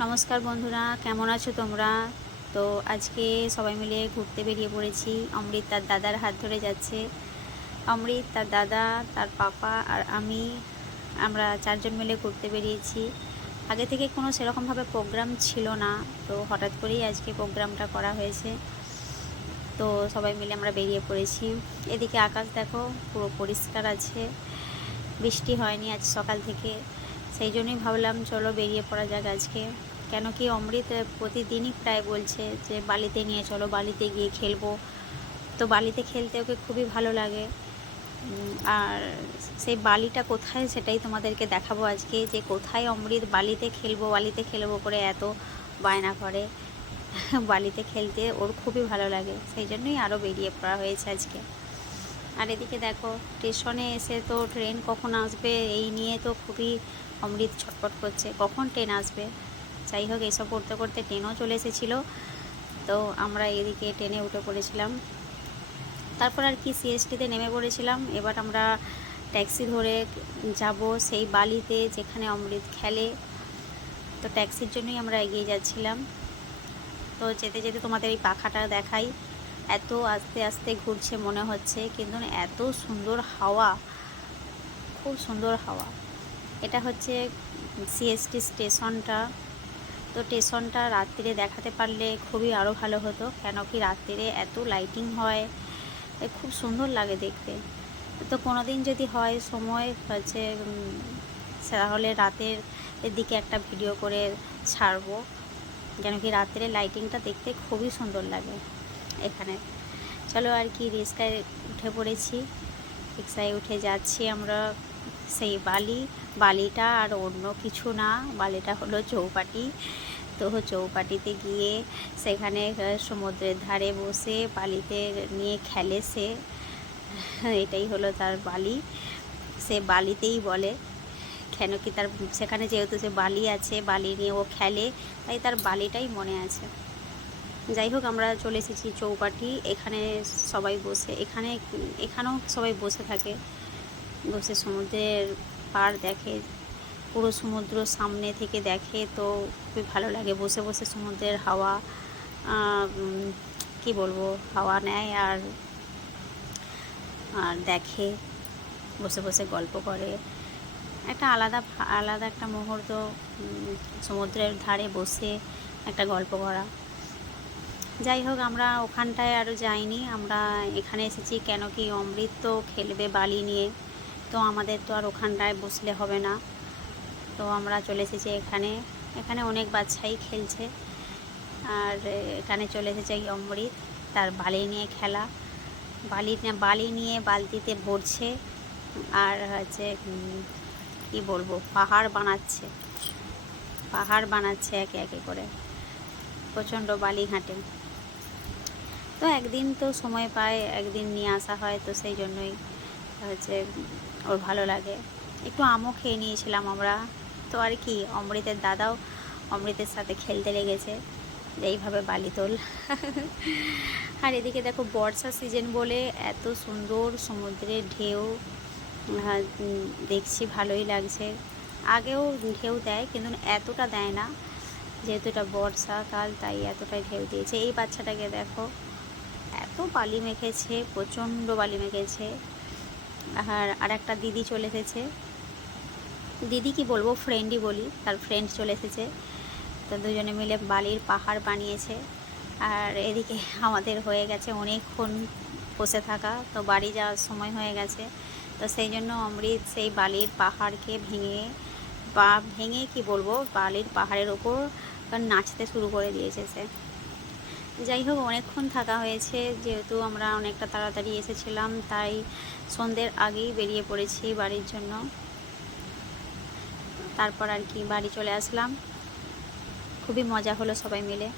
নমস্কার বন্ধুরা, কেমন আছো তোমরা? তো আজকে সবাই মিলে ঘুরতে বেরিয়ে পড়েছি। অমৃত তার দাদার হাত ধরে যাচ্ছে। অমৃত, তার দাদা, তার পাপা আর আমরা চারজন মিলে ঘুরতে বেরিয়েছি। আগে থেকে কোনো সেরকমভাবে প্রোগ্রাম ছিল না, তো হঠাৎ করেই আজকে প্রোগ্রামটা করা হয়েছে। তো সবাই মিলে আমরা বেরিয়ে পড়েছি। এদিকে আকাশ দেখো, পুরো পরিষ্কার আছে, বৃষ্টি হয়নি আজ সকাল থেকে। সেই জন্যই ভাবলাম চলো বেরিয়ে পড়া যাক আজকে। কেন কি অমৃত প্রতিদিনই প্রায় বলছে যে বালিতে নিয়ে চলো, বালিতে গিয়ে খেলবো। তো বালিতে খেলতে ওকে খুবই ভালো লাগে। আর সেই বালিটা কোথায় সেটাই তোমাদেরকে দেখাবো আজকে, যে কোথায় অমৃত বালিতে খেলবো করে এত বায়না করে। বালিতে খেলতে ওর খুবই ভালো লাগে, সেই জন্যই আরও বেরিয়ে পড়া হয়েছে আজকে। আর এদিকে দেখো, স্টেশনে এসে তো ট্রেন কখন আসবে এই নিয়ে তো খুবই অমৃত ছটফট করছে, কখন ট্রেন আসবে। যাই হোক, এইসব করতে করতে ট্রেনও চলে এসেছিলো। তো আমরা এদিকে ট্রেনে উঠে পড়েছিলাম। তারপর আর কি সিএসটিতে নেমে পড়েছিলাম। এবার আমরা ট্যাক্সি ধরে যাব সেই বালিতে যেখানে অমৃত খেলে। তো ট্যাক্সির জন্যই আমরা এগিয়ে যাচ্ছিলাম। তো যেতে যেতে তোমাদের এই পাখাটা দেখাই, এত আস্তে আস্তে ঘুরছে মনে হচ্ছে, কিন্তু এত সুন্দর হাওয়া, খুব সুন্দর হাওয়া। এটা হচ্ছে সিএসটি স্টেশনটা। তো স্টেশনটা রাত্রিরে দেখাতে পারলে খুবই আরও ভালো হতো, কেন কি রাত্রিরে এত লাইটিং হয়, খুব সুন্দর লাগে দেখতে। তো কোনো দিন যদি হয় সময় হচ্ছে, তাহলে রাতের দিকে একটা ভিডিও করে ছাড়বো, যেন কি রাত্রে লাইটিংটা দেখতে খুবই সুন্দর লাগে এখানে। চলো আর কি, রিক্সায় উঠে পড়েছি। রিক্সায় উঠে যাচ্ছি আমরা সেই বালিটা আর অন্য কিছু না, বালিটা হলো চৌপাটি। তো চৌপাটিতে গিয়ে সেখানে সমুদ্রের ধারে বসে বালিতে নিয়ে খেলে সে, এটাই হলো তার বালি। সে বালিতেই বলে, কেন কি তার সেখানে যেহেতু সে বালি আছে, বালি নিয়ে ও খেলে, তাই তার বালিটাই মনে আছে। যাই হোক, আমরা চলে এসেছি চৌপাটি। এখানে সবাই বসে, এখানেও সবাই বসে থাকে, বসে সমুদ্রের পাড় দেখে, পুরো সমুদ্র সামনে থেকে দেখে। তো খুবই ভালো লাগে বসে বসে সমুদ্রের হাওয়া, কি বলবো, হাওয়া নেয় আর দেখে, বসে বসে গল্প করে। একটা আলাদা আলাদা একটা মুহূর্ত, সমুদ্রের ধারে বসে একটা গল্প করা। যাই হোক, আমরা ওখানটায় আরও যাইনি, আমরা এখানে এসেছি। কেন কি অমৃত তো খেলবে বালি নিয়ে, তো আমাদের তো আর ওখানটায় বসলে হবে না। তো আমরা চলে এসেছি এখানে। এখানে অনেক বাচ্চাই খেলছে, আর এখানে চলে এসেছে অমৃত, তার বালি নিয়ে খেলা। বালি নিয়ে বালতিতে ভরছে, আর হচ্ছে কি বলবো, পাহাড় বানাচ্ছে একে একে করে, প্রচণ্ড বালি ঘাটে। তো একদিন তো সময় পায়, একদিন নিয়ে আসা হয়, তো সেই জন্যই হচ্ছে ওর ভালো লাগে। একটু আমও খেয়ে নিয়েছিলাম আমরা। তো আর কি, অমৃতের দাদাও অমৃতের সাথে খেলতে লেগেছে, এইভাবে বালি তোল। আর এদিকে দেখো, বর্ষা সিজন বলে এত সুন্দর সমুদ্রের ঢেউ, দেখছি ভালোই লাগছে। আগেও ঢেউ দেয়, কিন্তু এতটা দেয় না, যেহেতু এটা বর্ষাকাল তাই এতটাই ঢেউ দিয়েছে। এই বাচ্চাটাকে দেখো, এত বালি মেখেছে, প্রচণ্ড বালি মেখেছে। আর একটা দিদি চলে এসেছে, দিদি কি বলবো, ফ্রেন্ডই বলি, তার ফ্রেন্ড চলে এসেছে। তো দুজনে মিলে বালির পাহাড় বানিয়েছে। আর এদিকে আমাদের হয়ে গেছে অনেকক্ষণ বসে থাকা, তো বাড়ি যাওয়ার সময় হয়ে গেছে। তো সেই জন্য অমৃত সেই বালির পাহাড়কে ভেঙে কি বলবো, বালির পাহাড়ের ওপর নাচতে শুরু করে দিয়েছে সে। যাই হোক, অনেকক্ষণ থাকা হয়েছে, যেহেতু আমরা অনেকটা তাড়াতাড়ি এসেছিলাম, তাই সন্ধ্যের আগেই বেরিয়ে পড়েছি বাড়ির জন্য। তারপর আর কি বাড়ি চলে আসলাম। খুবই মজা হলো সবাই মিলে।